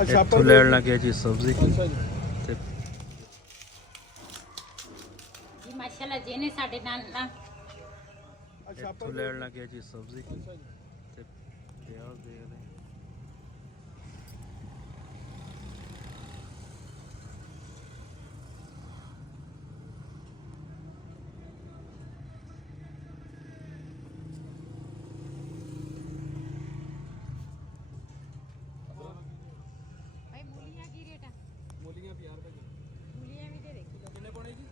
ਇੱਥੋਂ ਲੈਣ ਲੱਗੇ ਜੀ ਸਬਜ਼ੀ ਤੇ ਜੀ ਮਾਸ਼ਾਅੱਲਾ ਜੀ ਨੇ ਸਾਡੇ ਨਾਲ ਨਾ ਇੱਥੋਂ ਲੈਣ ਲੱਗੇ ਜੀ ਸਬਜ਼ੀ ਤੇ ਪਿਆਜ਼ ਦੇ ਰਹੇ ਭਾਈ ਮੂਲੀਆਂ ਕੀ ਰੇਟ ਆ? ਮੂਲੀਆਂ 50 ਰੁਪਏ ਮੂਲੀਆਂ ਵੀ ਦੇ ਦੇ ਕਿਲੋ। ਕਿੰਨੇ ਪਾਉਣੇ ਜੀ?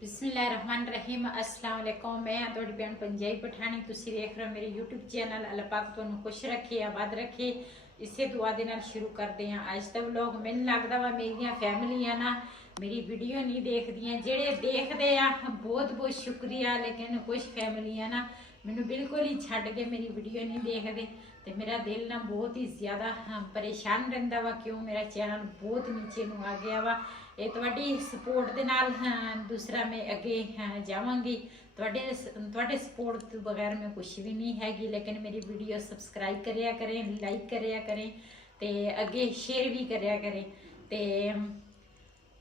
ਬਿਸਮਿल्लाहिर्रहमानिर्रहीम अस्सलाम वालेकुम। मैं ਤੁਹਾਡੀ ਭੈਣ ਪੰਜਾਬੀ ਪਠਾਣੀ, ਤੁਸੀਂ ਦੇਖ ਰਹੇ ਹੋ ਮੇਰੇ YouTube ਚੈਨਲ। ਅੱਲਾਹ ਪਾਕ ਤੁਹਾਨੂੰ ਖੁਸ਼ ਰੱਖੇ, ਆਬਾਦ ਰੱਖੇ। ਇਸੇ ਦੁਆ ਦੇ ਨਾਲ ਸ਼ੁਰੂ ਕਰਦੇ ਹਾਂ ਅੱਜ ਦਾ ਵਲੌਗ। ਮੈਨੂੰ ਲੱਗਦਾ ਵਾ ਮੇਰੀਆਂ ਫੈਮਲੀਆਂ ਨਾ ਮੇਰੀ ਵੀਡੀਓ ਨਹੀਂ ਦੇਖਦੀਆਂ, ਜਿਹੜੇ ਦੇਖਦੇ ਆ ਬਹੁਤ ਬਹੁਤ ਸ਼ੁਕਰੀਆ, ਲੇਕਿਨ ਕੁਝ ਫੈਮਲੀਆਂ ਨਾ ਮੈਨੂੰ ਬਿਲਕੁਲ ਹੀ ਛੱਡ ਕੇ ਮੇਰੀ ਵੀਡੀਓ ਨਹੀਂ ਦੇਖਦੇ ਤੇ ਮੇਰਾ ਦਿਲ ਨਾ ਬਹੁਤ ਹੀ ਜ਼ਿਆਦਾ ਪਰੇਸ਼ਾਨ ਰਹਿੰਦਾ ਵਾ ਕਿਉਂ ਮੇਰਾ ਚੈਨਲ ਬਹੁਤ ਨੀਚੇ ਨੂੰ ਆ ਗਿਆ ਵਾ। ਇਹ ਤੁਹਾਡੀ ਸਪੋਰਟ ਦੇ ਨਾਲ ਦੂਸਰਾ ਮੈਂ ਅੱਗੇ ਜਾਵਾਂਗੀ। ਤੁਹਾਡੇ ਸਪੋਰਟ ਤੋਂ ਬਗੈਰ ਮੈਂ ਕੁਝ ਵੀ ਨਹੀਂ ਹੈਗੀ, ਲੇਕਿਨ ਮੇਰੀ ਵੀਡੀਓ ਸਬਸਕ੍ਰਾਈਬ ਕਰਿਆ ਕਰੇ, ਲਾਈਕ ਕਰਿਆ ਕਰੇ ਤੇ ਅੱਗੇ ਸ਼ੇਅਰ ਵੀ ਕਰਿਆ ਕਰੇ। ਤੇ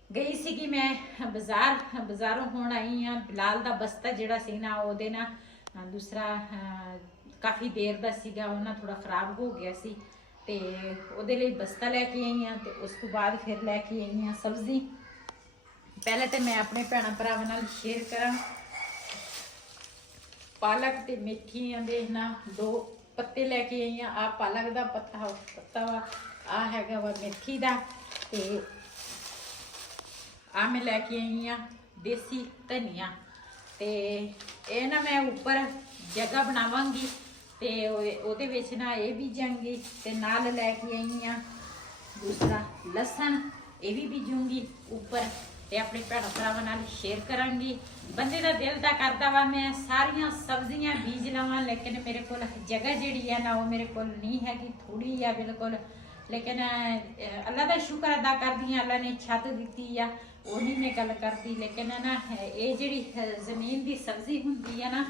ਗਈ ਸੀਗੀ ਮੈਂ ਬਾਜ਼ਾਰੋਂ ਹੁਣ ਆਈ ਆ। ਬਿਲਾਲ ਦਾ ਬਸਤਾ ਜਿਹੜਾ ਸੀ ਨਾ ਉਹਦੇ ਨਾ ਦੂਸਰਾ ਕਾਫੀ ਦੇਰ ਦਾ ਸੀਗਾ, ਉਹ ਨਾ ਥੋੜਾ ਖਰਾਬ ਹੋ ਗਿਆ ਸੀ ਤੇ ਉਹਦੇ ਲਈ ਬਸਤਾ ਲੈ ਕੇ ਆਈ ਆ ਤੇ ਉਸ ਤੋਂ ਬਾਅਦ ਫਿਰ ਲੈ ਕੇ ਆਈ ਆ ਸਬਜ਼ੀ। ਪਹਿਲੇ ਤੇ ਮੈਂ ਆਪਣੇ ਭੈਣਾਂ ਭਰਾਵਾਂ ਨਾਲ ਸ਼ੇਅਰ ਕਰਾਂ। ਪਾਲਕ ਤੇ ਮੇਥੀਆਂ ਦੇ ਨਾ 2 ਪੱਤੇ ਲੈ ਕੇ ਆਈ ਆ। ਆ ਪਾਲਕ ਦਾ ਪੱਤਾ ਵਾ, ਆ ਹੈਗਾ ਵਾ ਮੇਥੀ ਦਾ ਤੇ ਆ ਮੈਂ ਲੈ ਕੇ ਆਈ ਆ ਦੇਸੀ ਧਨੀਆ। ਤੇ ਇਹ ਨਾ ਮੈਂ ਉੱਪਰ ਜਗ੍ਹਾ ਬਣਾਵਾਂਗੀ ਤੇ ਉਹਦੇ ਵਿੱਚ ਨਾ ਇਹ ਬੀਜਾਂਗੀ ਤੇ ਨਾਲ ਲੈ ਕੇ ਆਈ ਆ ਦੂਸਰਾ ਲਸਣ, ਇਹ ਵੀ ਬੀਜੂੰਗੀ ਉੱਪਰ ਤੇ ਆਪਣੇ ਭੈਣਾਂ ਭਰਾਵਾਂ ਨਾਲ ਸ਼ੇਅਰ ਕਰਾਂਗੀ। ਬੰਦੇ ਦਾ ਦਿਲ ਤਾਂ ਕਰਦਾ ਵਾ ਮੈਂ ਸਾਰੀਆਂ ਸਬਜ਼ੀਆਂ ਬੀਜ ਲਵਾਂ, ਲੇਕਿਨ ਮੇਰੇ ਕੋਲ ਜਗ੍ਹਾ ਜਿਹੜੀ ਆ ਨਾ ਉਹ ਮੇਰੇ ਕੋਲ ਨਹੀਂ ਹੈਗੀ, ਥੋੜੀ ਆ ਬਿਲਕੁਲ। ਲੇਕਿਨ ਅੱਲਾ ਦਾ ਸ਼ੁਕਰ ਅਦਾ ਕਰਦੀ ਆ, ਅੱਲਾ ਨੇ ਛੱਤ ਦਿੱਤੀ ਆ, ਉਹ ਨਹੀਂ ਮੈਂ ਗੱਲ ਕਰਦੀ। ਲੇਕਿਨ ਨਾ ਇਹ ਜਿਹੜੀ ਜ਼ਮੀਨ ਦੀ ਸਬਜ਼ੀ ਹੁੰਦੀ ਆ ਨਾ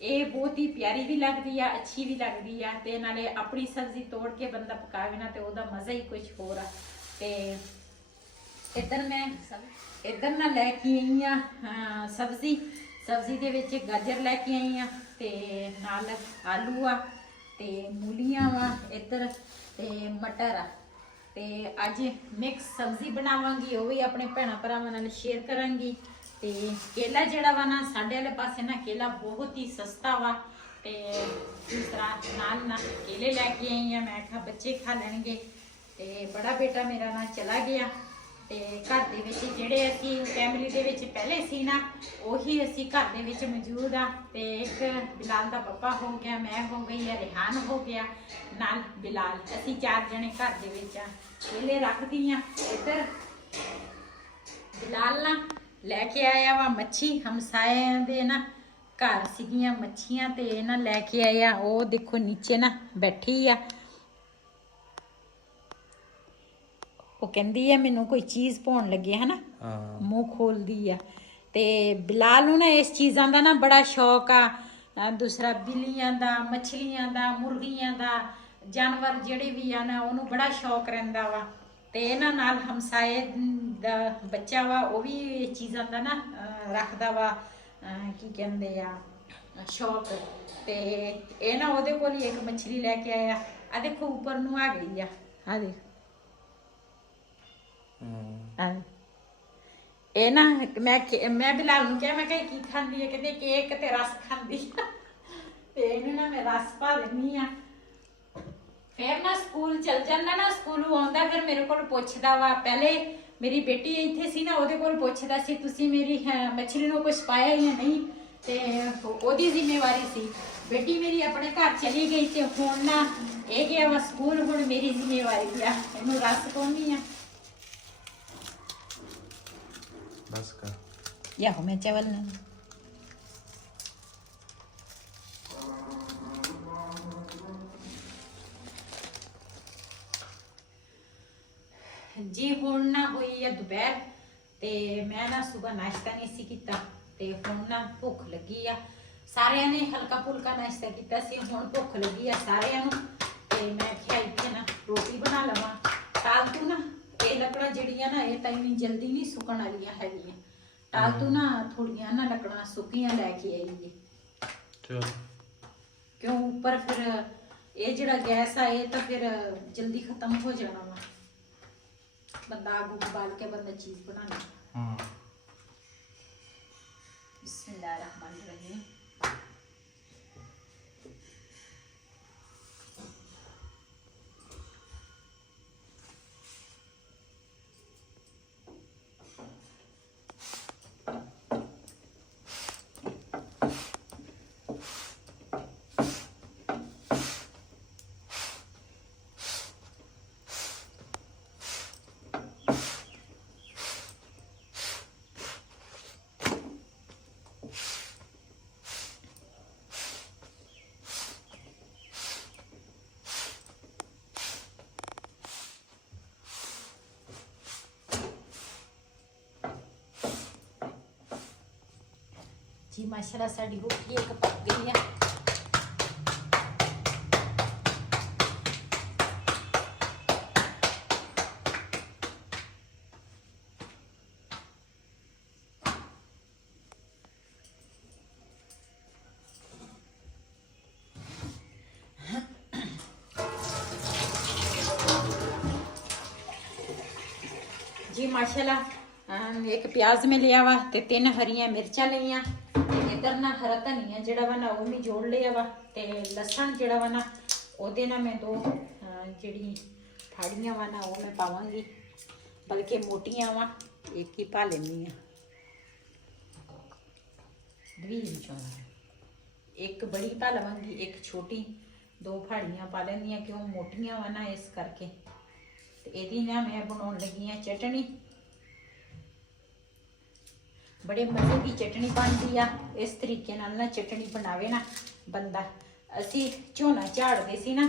ਇਹ ਬਹੁਤ ਹੀ ਪਿਆਰੀ ਵੀ ਲੱਗਦੀ ਆ, ਅੱਛੀ ਵੀ ਲੱਗਦੀ ਆ ਤੇ ਨਾਲੇ ਆਪਣੀ ਸਬਜ਼ੀ ਤੋੜ ਕੇ ਬੰਦਾ ਪਕਾਵੇ ਨਾ ਤੇ ਉਹਦਾ ਮਜ਼ਾ ਹੀ ਕੁਝ ਹੋਰ ਆ। ਤੇ ਇੱਧਰ ਨਾ ਲੈ ਕੇ ਆਈ ਆ ਸਬਜ਼ੀ ਦੇ ਵਿੱਚ ਗਾਜਰ ਲੈ ਕੇ ਆਈ ਆ ਤੇ ਨਾਲ ਆਲੂ ਆ ਤੇ ਮੂਲੀਆਂ ਵਾ ਇੱਧਰ ਤੇ ਮਟਰ ਆ ਤੇ ਅੱਜ ਮਿਕਸ ਸਬਜ਼ੀ ਬਣਾਵਾਂਗੀ, ਉਹ ਵੀ ਆਪਣੇ ਭੈਣਾਂ ਭਰਾਵਾਂ ਨਾਲ ਸ਼ੇਅਰ ਕਰਾਂਗੀ। ਤੇ ਕੇਲਾ ਜਿਹੜਾ ਵਾ ਨਾ ਸਾਡੇ ਵਾਲੇ ਪਾਸੇ ਨਾ ਕੇਲਾ ਬਹੁਤ ਹੀ ਸਸਤਾ ਵਾ ਤੇ ਇਸ ਤਰ੍ਹਾਂ ਨਾਲ ਨਾ ਕੇਲੇ ਲੈ ਕੇ ਆਈ ਆ। ਮੈਂ ਕਿਹਾ ਬੱਚੇ ਖਾ ਲੈਣਗੇ। ਤੇ ਬੜਾ ਬੇਟਾ ਮੇਰਾ ਨਾ ਚਲਾ ਗਿਆ ਤੇ ਘਰ ਦੇ ਵਿੱਚ ਜਿਹੜੇ ਅਸੀਂ ਫੈਮਿਲੀ ਦੇ ਵਿੱਚ ਪਹਿਲੇ ਸੀ ਨਾ ਉਹੀ ਅਸੀਂ ਘਰ ਦੇ ਵਿੱਚ ਮੌਜੂਦ ਆ। ਤੇ ਇੱਕ ਬਿਲਾਲ ਦਾ ਪਾਪਾ ਹੋ ਗਿਆ, ਮੈਂ ਹੋ ਗਈ ਆ, ਰਿਹਾਨ ਹੋ ਗਿਆ, ਨਾਲ ਬਿਲਾਲ, ਅਸੀਂ 4 ਜਣੇ ਘਰ ਦੇ ਵਿੱਚ ਆ। ਕੇਲੇ ਰੱਖਦੀ ਆ ਇੱਧਰ। ਬਿਲਾਲ ਨਾ ਲੈ ਕੇ ਆਇਆ ਵਾ ਮੱਛੀ, ਹਮਸਾਇਆਂ ਦੇ ਨਾ ਘਰ ਸੀਗੀਆਂ ਮੱਛੀਆਂ ਤੇ ਇਹਨਾਂ ਲੈ ਕੇ ਆਇਆ। ਉਹ ਦੇਖੋ ਨੀਚੇ ਨਾ ਬੈਠੀ ਆ, ਉਹ ਕਹਿੰਦੀ ਆ ਮੈਨੂੰ ਕੋਈ ਚੀਜ਼ ਪਾਉਣ ਲੱਗੇ ਹਨਾ, ਮੂੰਹ ਖੋਲਦੀ ਆ। ਤੇ ਬਿਲਾਲ ਨੂੰ ਨਾ ਇਸ ਚੀਜ਼ਾਂ ਦਾ ਨਾ ਬੜਾ ਸ਼ੌਕ ਆ। ਦੂਸਰਾ ਬਿੱਲੀਆਂ ਦਾ, ਮੱਛਲੀਆਂ ਦਾ, ਮੁਰਗੀਆਂ ਦਾ, ਜਾਨਵਰ ਜਿਹੜੇ ਵੀ ਆ ਨਾ ਉਹਨੂੰ ਬੜਾ ਸ਼ੌਕ ਰਹਿੰਦਾ ਵਾ। ਤੇ ਇਹਨਾਂ ਨਾਲ ਹਮਸਾਏ ਦਾ ਬੱਚਾ ਵਾ ਉਹ ਵੀ ਇਹ ਚੀਜ਼ਾਂ ਦਾ ਨਾ ਰੱਖਦਾ ਵਾ, ਕੀ ਕਹਿੰਦੇ ਆ, ਸ਼ੌਕ। ਤੇ ਇਹ ਨਾ ਉਹਦੇ ਕੋਲ ਹੀ ਇੱਕ ਮੱਛਲੀ ਲੈ ਕੇ ਆਇਆ। ਆ ਦੇਖੋ ਉੱਪਰ ਨੂੰ ਆ ਗਈ ਆ, ਆ ਦੇਖ। ਇਹ ਨਾ ਮੈਂ ਬਿਲਾਲ ਨੂੰ ਕਿਹਾ, ਮੈਂ ਕਿਹਾ ਕੀ ਖਾਂਦੀ ਹੈ? ਕਹਿੰਦੇ ਕੇਕ ਤੇ ਰਸ ਖਾਂਦੀ ਆ। ਤੇ ਇਹਨੂੰ ਨਾ ਮੈਂ ਰਸ ਪਾ ਦਿੰਦੀ ਆ। ਫਿਰ ਨਾ ਸਕੂਲ ਚਲ ਜਾਂਦਾ ਨਾ, ਸਕੂਲੋਂ ਆਉਂਦਾ ਫਿਰ ਮੇਰੇ ਕੋਲ ਪੁੱਛਦਾ ਵਾ। ਪਹਿਲੇ ਮੇਰੀ ਬੇਟੀ ਇੱਥੇ ਸੀ ਨਾ ਉਹਦੇ ਕੋਲ ਪੁੱਛਦਾ ਸੀ ਤੁਸੀਂ ਮੇਰੀ ਮੱਛਲੀ ਨੂੰ ਕੁਛ ਪਾਇਆ ਜਾਂ ਨਹੀਂ, ਤੇ ਉਹਦੀ ਜ਼ਿੰਮੇਵਾਰੀ ਸੀ। ਬੇਟੀ ਮੇਰੀ ਆਪਣੇ ਘਰ ਚਲੀ ਗਈ ਤੇ ਹੁਣ ਨਾ ਇਹ ਗਿਆ ਵਾ ਸਕੂਲ, ਹੁਣ ਮੇਰੀ ਜ਼ਿੰਮੇਵਾਰੀ ਆ ਇਹਨੂੰ ਰਸ ਪਾਉਣੀ ਆ। बस कर या हो मैं चावल ना जी हुण ना हुई है दोपहर ते मैं ना सुबह नाश्ता नहीं सी कीता ते हुण ना भुख लगी आ। सारियां ने हल्का फुल्का नाश्ता कीता सी, हुण भुख लगी आ सारियां नूं ते मैं आख्या इत्थे ना रोटी बना लवां। ना ये टाइम जल्दी नहीं सुकन वाली है टालतू ना थोड़िया ना लकड़ा सुकियां लेके आई है चल क्यों ऊपर फिर ये जड़ा गैस है ये तो फिर जल्दी खत्म हो जाना वा बंदा आग उग बाल के बंदा चीज बनाना। हां बिस्मिल्लाहिर्रहमानिर्रहीम। जी माशाल्लाह साड़ी रोटी एक पक गई है। जी माशाल्लाह एक प्याज में लिया वा ते 3 हरियां मिर्चा लिया इधर ना हरा धनिया जड़ा वा ना वो मैं जोड़ लिया वा ते लसन जड़ा वा ना ओदे ना मैं 2 जड़ी फाड़ियां वा ना वो मैं पावांगी बल्कि मोटियां वा एक ही पा लेनी है एक बड़ी पा लवांगी एक छोटी 2 फाड़ियां पा लेनी क्यों मोटियां वा ना इस करके एदी ना मैं बनाने लगी हाँ चटनी। बड़े मजे की चटनी बनती है इस तरीके नाल ना चटनी बनावे ना बंदा असी झोना झाड़ते सी ना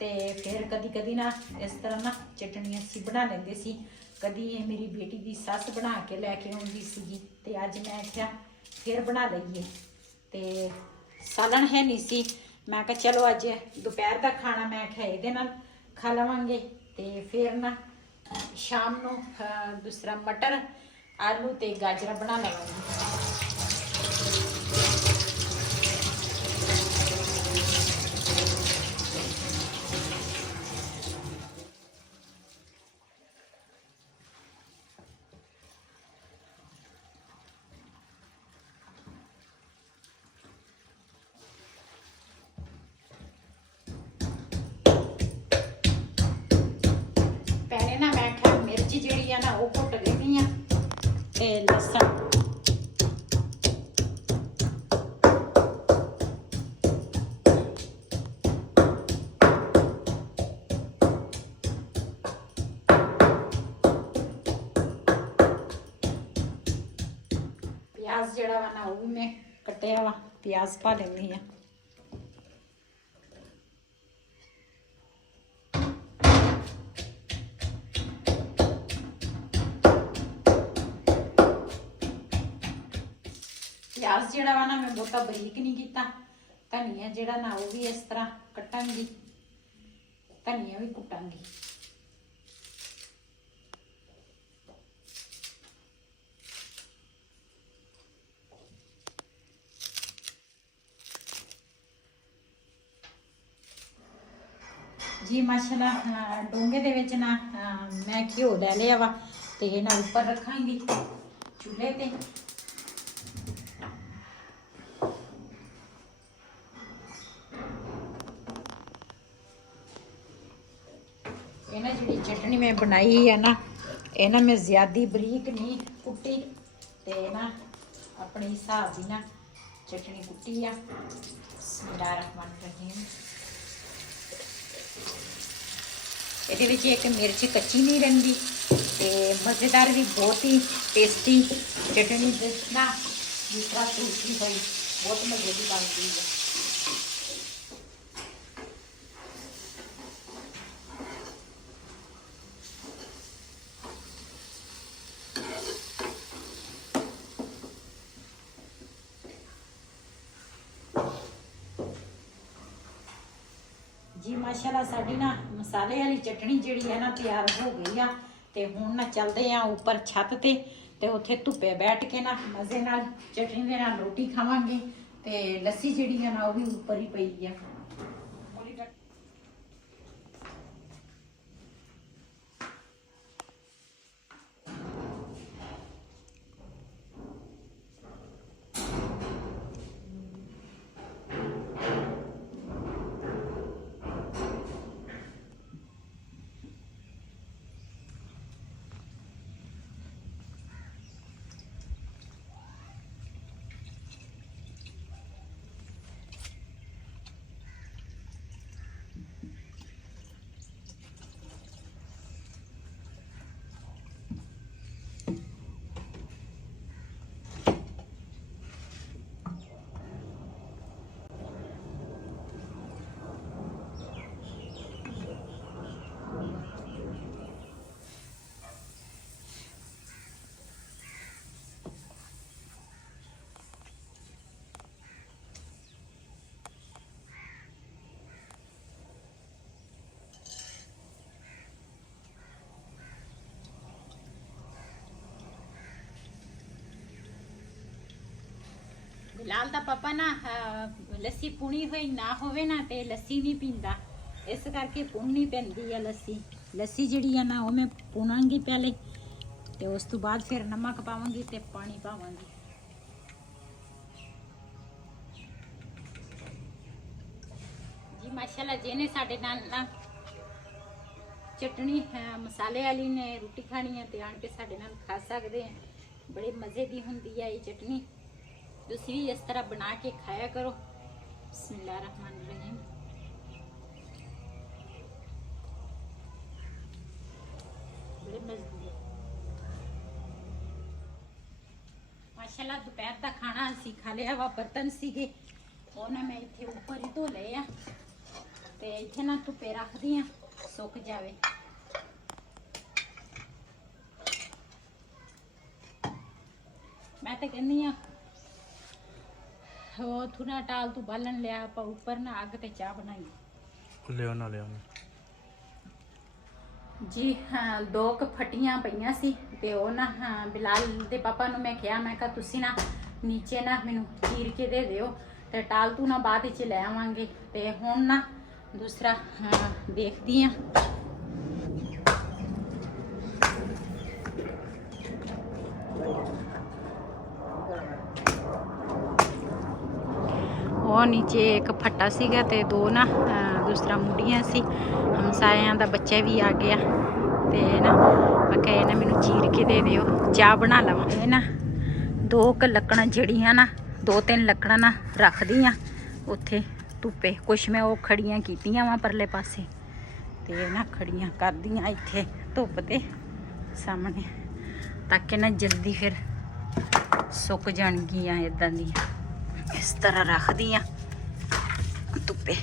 ते फिर कदी कदी ना इस तरह ना चटनी असी बना लेंदे सी कदी मेरी बेटी की सस बना के लैके आउंदी सी ते अज मैं आख्या फिर बना लईए ते सालन है नहीं सी मैं कहा चलो अज दोपहर का खाना मैं आख्या इहदे नाल खा लवांगे ते फिर ना शाम नू दूसरा मटर आलू ते गाजरा बना लवांगी। पहले ना मैं आख्या मिर्च जिहड़ी है ना वो घुट लेनी है ते लसन प्याज जड़ा वा ना वो भी मैं कटिया वा प्याज पा लेनी है। प्याज जड़ा वा ना मैं बहुता बरीक नहीं किया धनिया जड़ा ना वो भी इस तरह कटांगी धनिया भी कुटांगी। जी माशाल्लाह डोंगे दे विच ना मैं घ्यो ले लिया वा ते ना ऊपर रखांगी चूल्हे ते ना जी चटनी मैं बनाई है ना ये ना मैं ज्यादा बरीक नहीं कुटी ते ना अपने हिसाब की ना चटनी कुटी है। बिस्मिल्लाहिर्रहमानिर्रहीम। ये एक मिर्च कच्ची नहीं रहिंदी ते मज़ेदार भी बहुत ही टेस्टी चटनी ना जिस तरह सूखी हुई बहुत मजे की बनती है। जी माशाल्लाह साड़ी ना मसाले वाली चटनी जिहड़ी है ना तैयार हो गई आ ਤੇ ਹੁਣ ਨਾ ਚੱਲਦੇ ਆ ਉੱਪਰ ਛੱਤ ਤੇ ਉੱਥੇ ਧੁੱਪੇ ਬੈਠ ਕੇ ਨਾ ਮਜ਼ੇ ਨਾਲ ਚਟਨੀ ਦੇ ਨਾਲ ਰੋਟੀ ਖਾਵਾਂਗੇ ਤੇ ਲੱਸੀ ਜਿਹੜੀ ਆ ਨਾ ਉਹ ਵੀ ਉੱਪਰ ਹੀ ਪਈ ਆ। ਬਿਲਾਲ ਦਾ ਪਾਪਾ ਨਾ ਲੱਸੀ ਪੁਣੀ ਹੋਈ ਨਾ ਹੋਵੇ ਨਾ ਤੇ ਲੱਸੀ ਨਹੀਂ ਪੀਂਦਾ, ਇਸ ਕਰਕੇ ਪੁਣਨੀ ਪੈਂਦੀ ਆ ਲੱਸੀ। ਲੱਸੀ ਜਿਹੜੀ ਆ ਨਾ ਉਹ ਮੈਂ ਪੁਣਾਂਗੀ ਪਹਿਲੇ ਤੇ ਉਸ ਤੋਂ ਬਾਅਦ ਫਿਰ ਨਮਕ ਪਾਵਾਂਗੀ ਤੇ ਪਾਣੀ ਪਾਵਾਂਗੀ। ਜੀ ਮਾਸ਼ਾਅੱਲਾ, ਜਿਹਨੇ ਸਾਡੇ ਨਾਲ ਨਾ ਚਟਣੀ ਮਸਾਲੇ ਵਾਲੀ ਨੇ ਰੋਟੀ ਖਾਣੀ ਹੈ ਤੇ ਆਣ ਕੇ ਸਾਡੇ ਨਾਲ ਖਾ ਸਕਦੇ ਆ। ਬੜੇ ਮਜ਼ੇ ਦੀ ਹੁੰਦੀ ਹੈ ਇਹ ਚਟਨੀ, ਤੁਸੀਂ ਵੀ ਇਸ ਤਰ੍ਹਾਂ ਬਣਾ ਕੇ ਖਾਇਆ ਕਰੋ। ਬਿਸमिल्लाहिर्रहमानिर्रहीम। ਬੜੇ ਮਜ਼ੇ ਮਾਸ਼ਾਅੱਲਾ। ਦੁਪਹਿਰ ਦਾ ਖਾਣਾ ਅਸੀਂ ਖਾ ਲਿਆ ਵਾ, ਬਰਤਨ ਸੀਗੇ ਉਹ ਨਾ ਮੈਂ ਇੱਥੇ ਉੱਪਰ ਹੀ ਧੋ ਲਏ ਆ ਤੇ ਇੱਥੇ ਨਾ ਧੁੱਪੇ ਰੱਖਦੀ ਆ ਸੁੱਕ ਜਾਵੇ। ਮੈਂ ਤਾਂ ਕਹਿੰਦੀ ਆ ਉਹ ਥੋੜਾ ਟਾਲ ਤੂੰ ਬਾਲਣ ਲਿਆ, ਆਪਾਂ ਉੱਪਰ ਨਾ ਅੱਗ ਤੇ ਚਾਹ ਬਣਾਈ ਲਿਆਉਣਾ ਜੀ। ਹਾਂ, 2 ਕੁ ਫਟੀਆਂ ਪਈਆਂ ਸੀ ਤੇ ਉਹ ਨਾ ਬਿਲਾਲ ਦੇ ਪਾਪਾ ਨੂੰ ਮੈਂ ਕਿਹਾ, ਮੈਂ ਕਿਹਾ ਤੁਸੀਂ ਨਾ ਨੀਚੇ ਨਾ ਮੈਨੂੰ ਚੀਰ ਕੇ ਦੇ ਦਿਓ ਤੇ ਟਾਲ ਤੂੰ ਨਾ ਬਾਅਦ ਵਿੱਚ ਲੈ ਆਵਾਂਗੇ। ਤੇ ਹੁਣ ਨਾ ਦੂਸਰਾ ਦੇਖਦੀ ਆ ਉਹ ਨੀਚੇ ਇੱਕ ਫੱਟਾ ਸੀਗਾ ਤੇ 2 ਨਾ ਦੂਸਰਾ ਮੁੰਡੀਆਂ ਸੀ। ਹਮਸਾਇਆਂ ਦਾ ਬੱਚਾ ਵੀ ਆ ਗਿਆ ਤੇ ਨਾ ਮੈਂ ਕਿਹਾ ਇਹ ਨਾ ਮੈਨੂੰ ਚੀਰ ਕੇ ਦੇ ਦਿਓ, ਚਾਹ ਬਣਾ ਲਵਾਂ। ਇਹ ਨਾ 2 ਕੁ ਲੱਕੜਾਂ ਜਿਹੜੀਆਂ ਨਾ 2-3 ਲੱਕੜਾਂ ਨਾ ਰੱਖਦੀ ਆ ਉੱਥੇ ਧੁੱਪੇ। ਕੁਛ ਮੈਂ ਉਹ ਖੜੀਆਂ ਕੀਤੀਆਂ ਵਾ ਪਰਲੇ ਪਾਸੇ ਤੇ ਨਾ ਖੜੀਆਂ ਕਰਦੀਆਂ ਇੱਥੇ ਧੁੱਪ ਤੇ ਸਾਹਮਣੇ, ਤਾਂ ਕਿ ਨਾ ਜਲਦੀ ਫਿਰ ਸੁੱਕ ਜਾਣਗੀਆਂ। ਇਦਾਂ ਦੀਆਂ ਇਸ ਤਰ੍ਹਾਂ ਰੱਖਦੀ ਆ ਧੁੱਪੇ।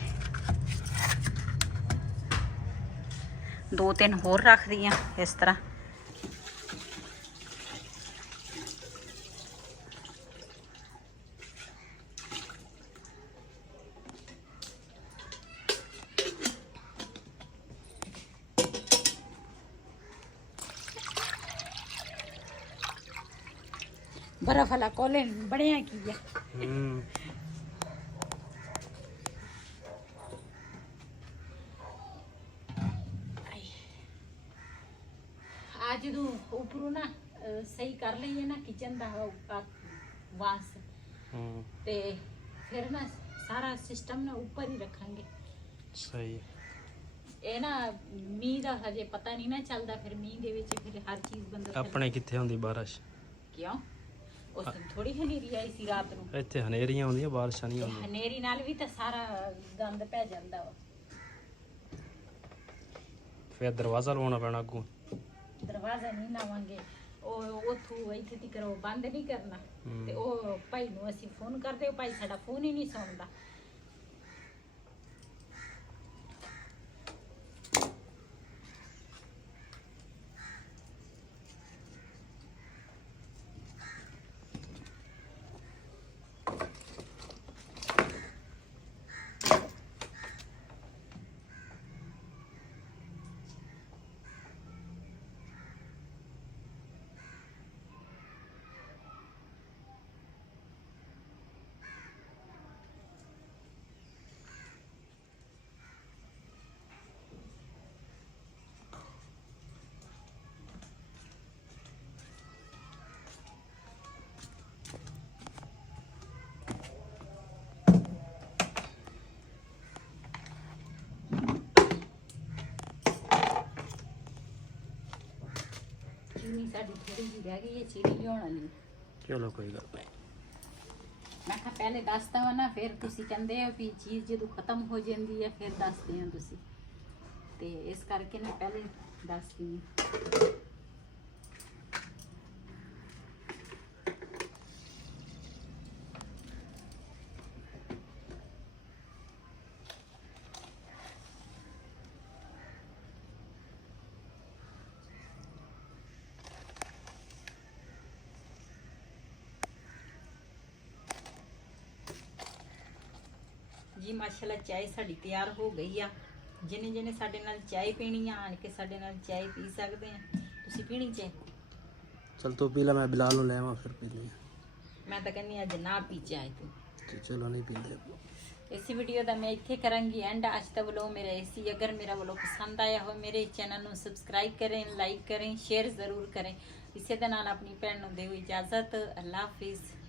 2-3 ਹੋਰ ਰੱਖਦੀ ਆ ਇਸ ਤਰ੍ਹਾਂ। बर्फ वाला कॉलेज बढ़िया की है। आज जो ऊपर ना सही कर लीए ना किचन का वास ते फिर ना सारा सिस्टम ना ऊपर ही रखेंगे। सही ਇਹ ਨਾ ਮੀਂਹ ਦਾ ਹਜੇ ਪਤਾ ਨਹੀਂ ਨਾ ਚੱਲਦਾ, ਫਿਰ ਮੀਂਹ ਦੇ ਵਿੱਚ ਫਿਰ ਹਰ ਚੀਜ਼ ਬੰਦਾ ਆਪਣੇ ਕਿੱਥੇ ਹੁੰਦੀ ਬਾਰਿਸ਼? ਕਿਉਂ? ਉਸ ਦਿਨ ਥੋੜੀ ਹਨੇਰੀ ਆਈ ਸੀ ਰਾਤ ਨੂੰ। ਇੱਥੇ ਹਨੇਰੀਆਂ ਆਉਂਦੀਆਂ, ਬਾਰਿਸ਼ਾਂ ਨਹੀਂ ਆਉਂਦੀਆਂ। ਹਨੇਰੀ ਨਾਲ ਵੀ ਤਾਂ ਸਾਰਾ ਗੰਦ ਪੈ ਜਾਂਦਾ ਵਾ। ਫਿਰ ਦਰਵਾਜ਼ਾ ਲਵਾਉਣਾ ਪੈਣਾ ਅੱਗੋਂ। ਦਰਵਾਜ਼ਾ ਨਹੀਂ ਲਾਵਾਂਗੇ, ਉਹ ਉਥੋਂ ਇੱਥੇ ਤੱਕ ਉਹ ਬੰਦ ਨਹੀਂ ਕਰਨਾ। ਤੇ ਉਹ ਭਾਈ ਨੂੰ ਅਸੀਂ ਫੋਨ ਕਰਦੇ, ਉਹ ਭਾਈ ਸਾਡਾ ਫੋਨ ਹੀ ਨਹੀਂ ਸੁਣਦਾ। चीनी साडी थोड़ी जी रह गई है चीनी लियाउण वाली चलो कोई गल नहीं मैं कहा पहले दसदा वा ना फिर तुसी कहंदे हो भी चीज़ जदों खत्म हो जाती है फिर दसदे हो तुसी ते इस करके ना पहले दस दी जी माशाल्लाह चाय साड़ी तैयार हो गई आ जिन्हें जिन्हें साडे नाल चाय पीनी आ आन के साडे नाल चाय पी सकते हैं तुसी पीनी चाय चल तू पी ला मैं बिलाल नु लेवा फिर पी ली मैं तो कहनी अज ना पी चाय तू चलो नहीं पी ले इस वीडियो का मैं इत्थे करांगी एंड आज का व्लॉग मेरा ऐसी अगर मेरा व्लॉग पसंद आया हो मेरे चैनल नु सब्सक्राइब करें लाइक करें शेयर जरूर करें इसे दे नाल अपनी भैन नु देओ इजाजत अल्लाह हाफिज़।